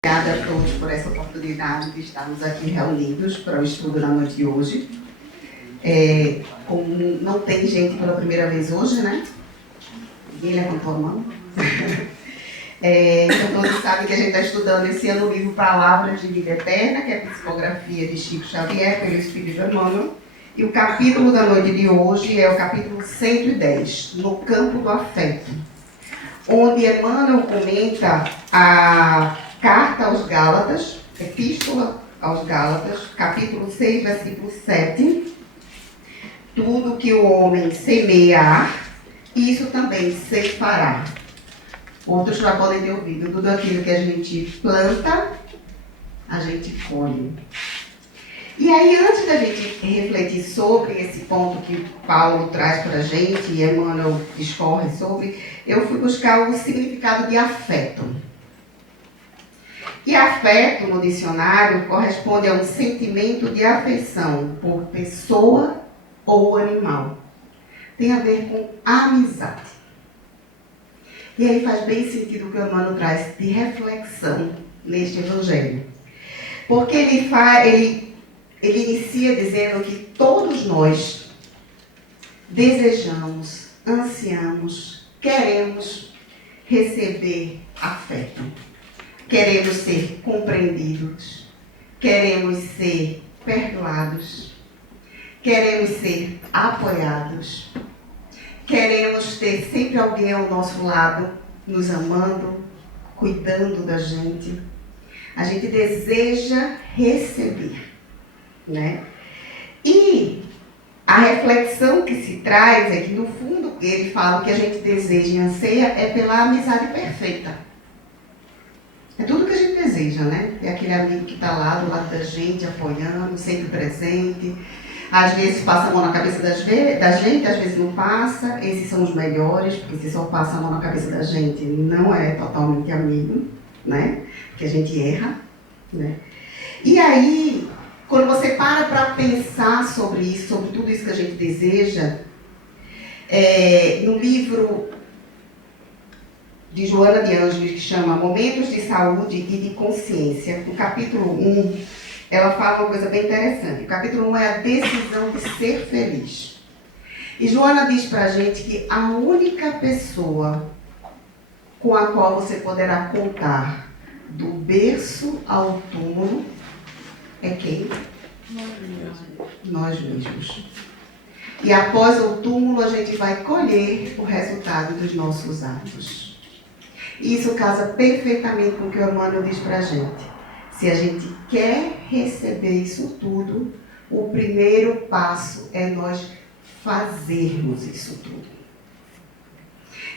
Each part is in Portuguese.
Obrigada a todos por essa oportunidade de estarmos aqui reunidos para o estudo na noite de hoje. Como não tem gente pela primeira vez hoje, né? Ninguém levantou a mão. Então todos sabem que a gente está estudando esse ano o livro Palavras de Vida Eterna, que é a psicografia de Chico Xavier, pelo Espírito Emmanuel. E o capítulo da noite de hoje é o capítulo 110, No Campo do Afeto, onde Emmanuel comenta a Carta aos Gálatas, Epístola aos Gálatas, capítulo 6, versículo 7. Tudo que o homem semear, isso também ceifará. Outros já podem ter ouvido. Tudo aquilo que a gente planta, a gente colhe. E aí, antes da gente refletir sobre esse ponto que Paulo traz para a gente, e Emmanuel discorre sobre, eu fui buscar o significado de afeto. E afeto, no dicionário, corresponde a um sentimento de afeição por pessoa ou animal. Tem a ver com amizade. E aí faz bem sentido o que o Emmanuel traz de reflexão neste evangelho. Porque ele inicia dizendo que todos nós desejamos, ansiamos, queremos receber afeto. Queremos ser compreendidos, queremos ser perdoados, queremos ser apoiados, queremos ter sempre alguém ao nosso lado, nos amando, cuidando da gente. A gente deseja receber, né? E a reflexão que se traz é que, no fundo, ele fala que a gente deseja e anseia é pela amizade perfeita. É tudo que a gente deseja, né? Ter aquele amigo que está lá do lado da gente, apoiando, sempre presente. Às vezes passa a mão na cabeça da gente, às vezes não passa. Esses são os melhores, porque se só passa a mão na cabeça da gente, não é totalmente amigo, né? Porque a gente erra, né? E aí, quando você para pensar sobre isso, sobre tudo isso que a gente deseja, no livro de Joana de Ângeles, que chama Momentos de Saúde e de Consciência, no capítulo 1, ela fala uma coisa bem interessante. O capítulo 1 é a decisão de ser feliz. E Joana diz pra gente que a única pessoa com a qual você poderá contar do berço ao túmulo é quem? Nós mesmos. E após o túmulo a gente vai colher o resultado dos nossos atos. E isso casa perfeitamente com o que o Emmanuel diz pra gente. Se a gente quer receber isso tudo, o primeiro passo é nós fazermos isso tudo.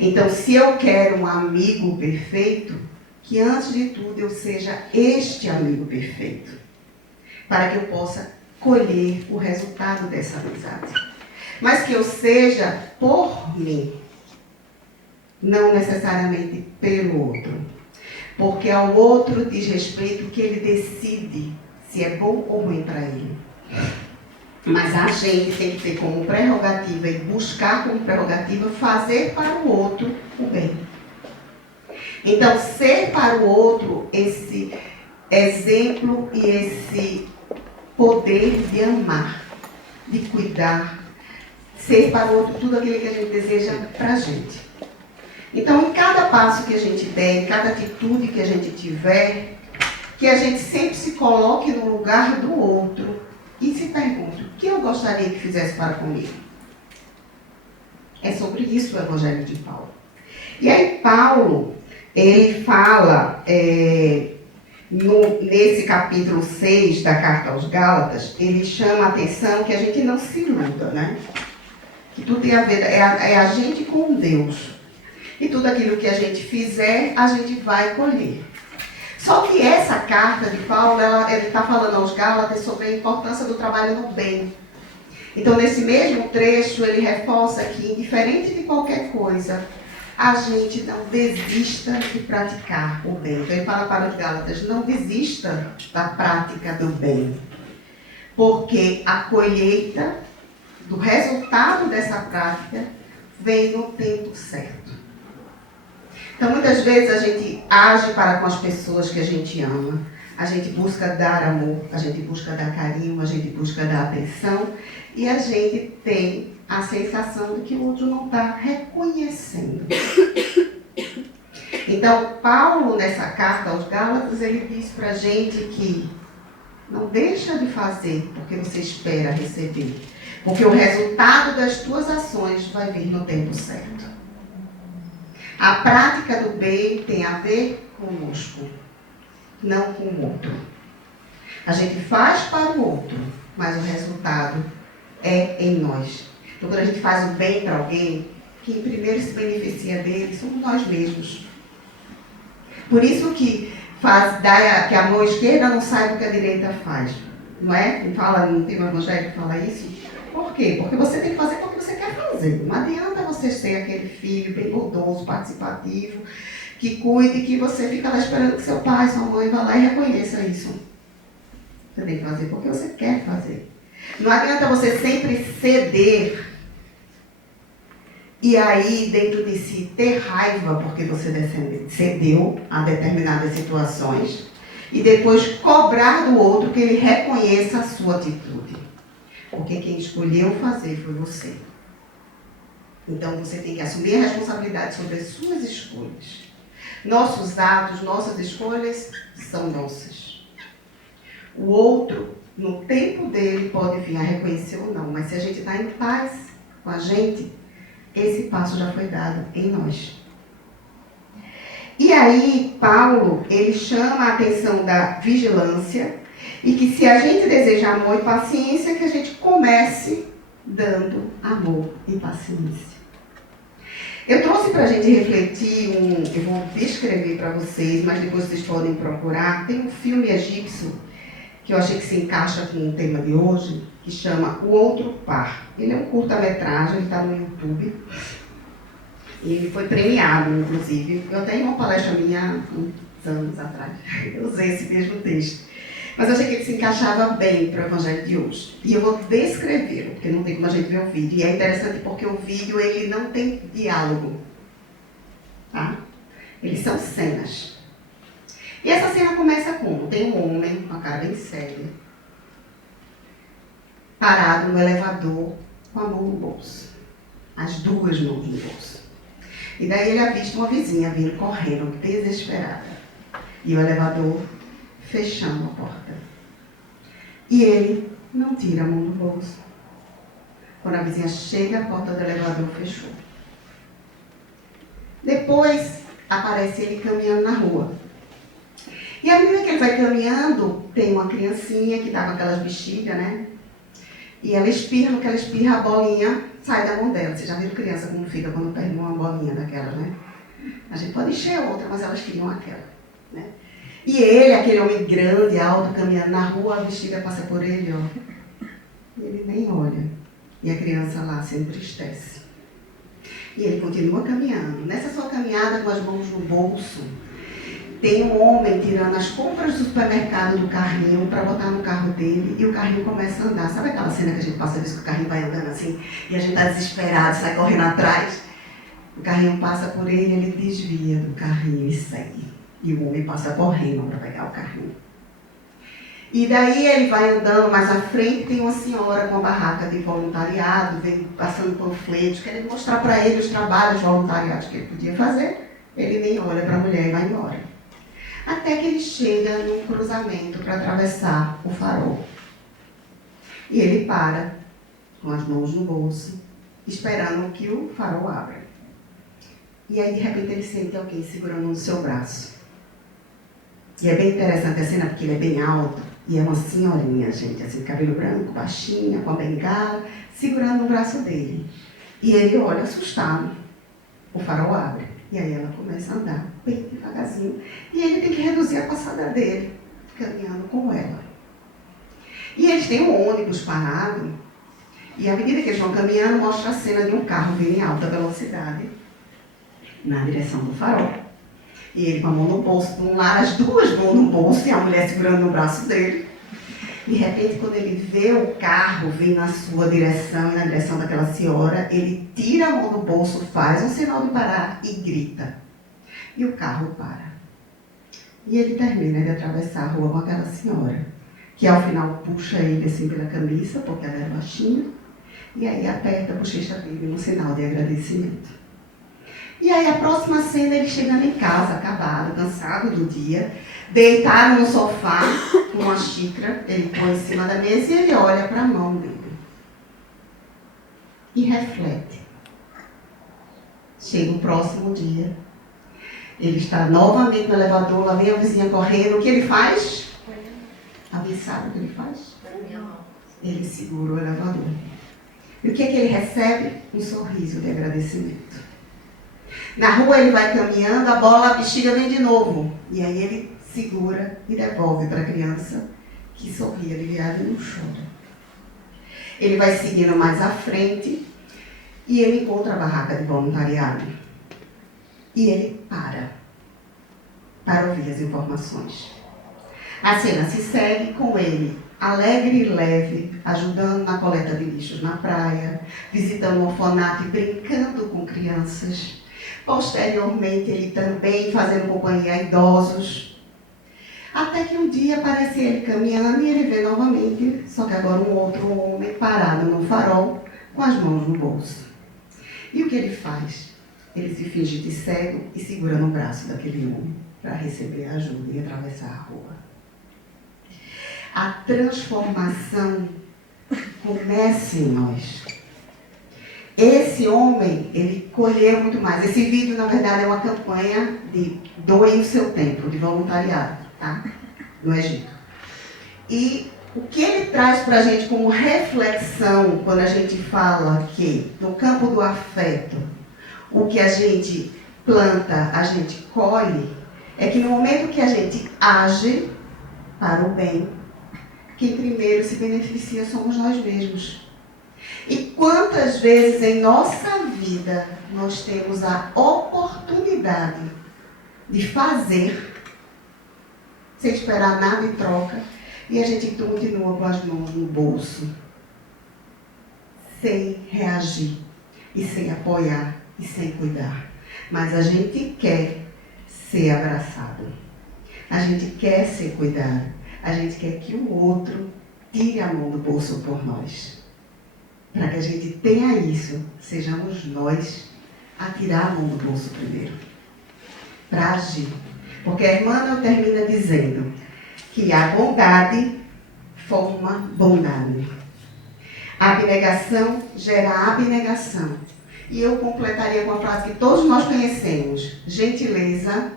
Então, se eu quero um amigo perfeito, que antes de tudo eu seja este amigo perfeito, para que eu possa colher o resultado dessa amizade. Mas que eu seja por mim, não necessariamente pelo outro. Porque ao outro diz respeito o que ele decide se é bom ou ruim para ele. Mas a gente tem que ter como prerrogativa e buscar como prerrogativa fazer para o outro o bem. Então, ser para o outro esse exemplo e esse poder de amar, de cuidar, ser para o outro tudo aquilo que a gente deseja para a gente. Então, em cada passo que a gente der, em cada atitude que a gente tiver, que a gente sempre se coloque no lugar do outro e se pergunte, o que eu gostaria que fizesse para comigo? É sobre isso o Evangelho de Paulo. E aí Paulo, ele fala, nesse capítulo 6 da Carta aos Gálatas, ele chama a atenção que a gente não se iluda, né? Que tudo tem a ver, é a gente com Deus. E tudo aquilo que a gente fizer, a gente vai colher. Só que essa carta de Paulo, ele está falando aos Gálatas sobre a importância do trabalho no bem. Então, nesse mesmo trecho, ele reforça que, indiferente de qualquer coisa, a gente não desista de praticar o bem. Então, ele fala para os Gálatas, não desista da prática do bem. Porque a colheita do resultado dessa prática vem no tempo certo. Então, muitas vezes a gente age para com as pessoas que a gente ama. A gente busca dar amor, a gente busca dar carinho, a gente busca dar atenção. E a gente tem a sensação de que o outro não está reconhecendo. Então, Paulo, nessa carta aos Gálatas, ele diz para a gente que não deixa de fazer porque você espera receber. Porque o resultado das tuas ações vai vir no tempo certo. A prática do bem tem a ver conosco, não com o outro. A gente faz para o outro, mas o resultado é em nós. Então, quando a gente faz o bem para alguém, quem primeiro se beneficia dele somos nós mesmos. Por isso que que a mão esquerda não sabe o que a direita faz. Não é? Não tem um evangelho que fala isso? Por quê? Porque você tem que fazer porque você quer fazer. Não adianta você ser aquele filho bem bondoso, participativo, que cuide, que você fica lá esperando que seu pai, sua mãe vá lá e reconheça isso. Você tem que fazer porque você quer fazer. Não adianta você sempre ceder e aí dentro de si ter raiva porque você cedeu a determinadas situações e depois cobrar do outro que ele reconheça a sua atitude. Porque quem escolheu fazer foi você. Então você tem que assumir a responsabilidade sobre as suas escolhas. Nossos atos, nossas escolhas são nossas. O outro, no tempo dele, pode vir a reconhecer ou não. Mas se a gente está em paz com a gente, esse passo já foi dado em nós. E aí, Paulo, ele chama a atenção da vigilância e que se a gente deseja amor e paciência, que a gente comece dando amor e paciência. Eu trouxe para a gente refletir eu vou descrever para vocês, mas depois vocês podem procurar. Tem um filme egípcio que eu achei que se encaixa com o tema de hoje, que chama O Outro Par. Ele é um curta-metragem, ele está no YouTube. E ele foi premiado, inclusive. Eu até em uma palestra minha, há uns anos atrás, eu usei esse mesmo texto. Mas eu achei que ele se encaixava bem para o evangelho de hoje. E eu vou descrevê-lo, porque não tem como a gente ver o vídeo. E é interessante porque o vídeo ele não tem diálogo. Tá? Eles são cenas. E essa cena começa como? Tem um homem, com a cara bem séria, parado no elevador com a mão no bolso. As duas mãos no bolso. E daí ele avista uma vizinha vindo correndo, desesperada. E o elevador fechando a porta. E ele não tira a mão do bolso. Quando a vizinha chega, a porta do elevador fechou. Depois aparece ele caminhando na rua. E à medida que ele vai caminhando, tem uma criancinha que está com aquelas bexigas, né? E ela espirra, no que ela espirra, a bolinha sai da mão dela. Vocês já viram criança como fica quando perde uma bolinha daquela, né? A gente pode encher outra, mas elas queriam aquela, né? E ele, aquele homem grande, alto, caminhando na rua, a bexiga passa por ele, ó. E ele nem olha. E a criança lá se entristece. E ele continua caminhando. Nessa sua caminhada, com as mãos no bolso, tem um homem tirando as compras do supermercado do carrinho para botar no carro dele e o carrinho começa a andar. Sabe aquela cena que a gente passa a vez que o carrinho vai andando assim e a gente está desesperado, sai correndo atrás? O carrinho passa por ele, ele desvia do carrinho e segue. E o homem passa correndo para pegar o carrinho. E daí ele vai andando mais à frente, tem uma senhora com uma barraca de voluntariado, vem passando panfletos, querendo mostrar para ele os trabalhos voluntários que ele podia fazer. Ele nem olha para a mulher e vai embora. Até que ele chega num cruzamento para atravessar o farol. E ele para, com as mãos no bolso, esperando que o farol abra. E aí, de repente, ele sente alguém segurando no seu braço. E é bem interessante a cena, porque ele é bem alto. E é uma senhorinha, gente, assim, cabelo branco, baixinha, com a bengala, segurando no braço dele. E ele olha assustado. O farol abre. E aí ela começa a andar bem devagarzinho. E ele tem que reduzir a passada dele, caminhando com ela. E eles têm um ônibus parado. E à medida que eles vão caminhando, mostra a cena de um carro vindo em alta velocidade na direção do farol. E ele com a mão no bolso, de um lado, as duas mãos no bolso e a mulher segurando no braço dele. De repente, quando ele vê o carro vir na sua direção e na direção daquela senhora, ele tira a mão do bolso, faz um sinal de parar e grita. E o carro para. E ele termina de atravessar a rua com aquela senhora, que ao final puxa ele assim pela camisa, porque ela era baixinha, e aí aperta a bochecha dele no sinal de agradecimento. E aí a próxima cena, ele chegando em casa, acabado, cansado do dia, deitado no sofá, com uma xícara, ele põe em cima da mesa e ele olha para a mão dele. E reflete. Chega o próximo dia, ele está novamente no elevador, lá vem a vizinha correndo, o que ele faz? Alguém sabe o que ele faz? Ele segura o elevador. E o que é que ele recebe? Um sorriso de agradecimento. Na rua ele vai caminhando, a bexiga vem de novo. E aí ele segura e devolve para a criança, que sorri aliviada e não chora. Ele vai seguindo mais à frente e ele encontra a barraca de voluntariado. E ele para ouvir as informações. A cena se segue com ele, alegre e leve, ajudando na coleta de lixos na praia, visitando o orfanato e brincando com crianças. Posteriormente, ele também fazendo companhia a idosos. Até que um dia aparece ele caminhando e ele vê novamente, só que agora um outro homem parado no farol, com as mãos no bolso. E o que ele faz? Ele se finge de cego e segura no braço daquele homem para receber ajuda e atravessar a rua. A transformação começa em nós. Esse homem, ele colheu muito mais. Esse vídeo, na verdade, é uma campanha de doe o seu tempo, de voluntariado, tá? No Egito. E o que ele traz para a gente como reflexão, quando a gente fala que no campo do afeto, o que a gente planta, a gente colhe, é que no momento que a gente age para o bem, quem primeiro se beneficia somos nós mesmos. E quantas vezes em nossa vida nós temos a oportunidade de fazer, sem esperar nada em troca, e a gente continua com as mãos no bolso, sem reagir, e sem apoiar, e sem cuidar. Mas a gente quer ser abraçado, a gente quer ser cuidado, a gente quer que o outro tire a mão do bolso por nós. Para que a gente tenha isso, sejamos nós a tirar a mão do bolso primeiro. Para agir. Porque a irmã termina dizendo que a bondade forma bondade. A abnegação gera abnegação. E eu completaria com a frase que todos nós conhecemos. Gentileza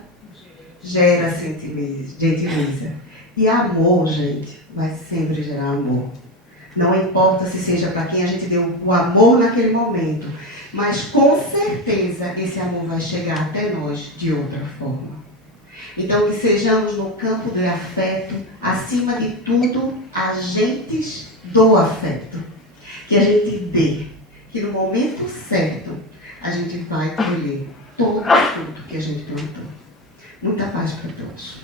gera gentileza. E amor, gente, vai sempre gerar amor. Não importa se seja para quem a gente deu o amor naquele momento, mas com certeza esse amor vai chegar até nós de outra forma. Então, que sejamos no campo do afeto, acima de tudo, agentes do afeto. Que a gente dê, que no momento certo a gente vai colher todo o fruto que a gente plantou. Muita paz para todos.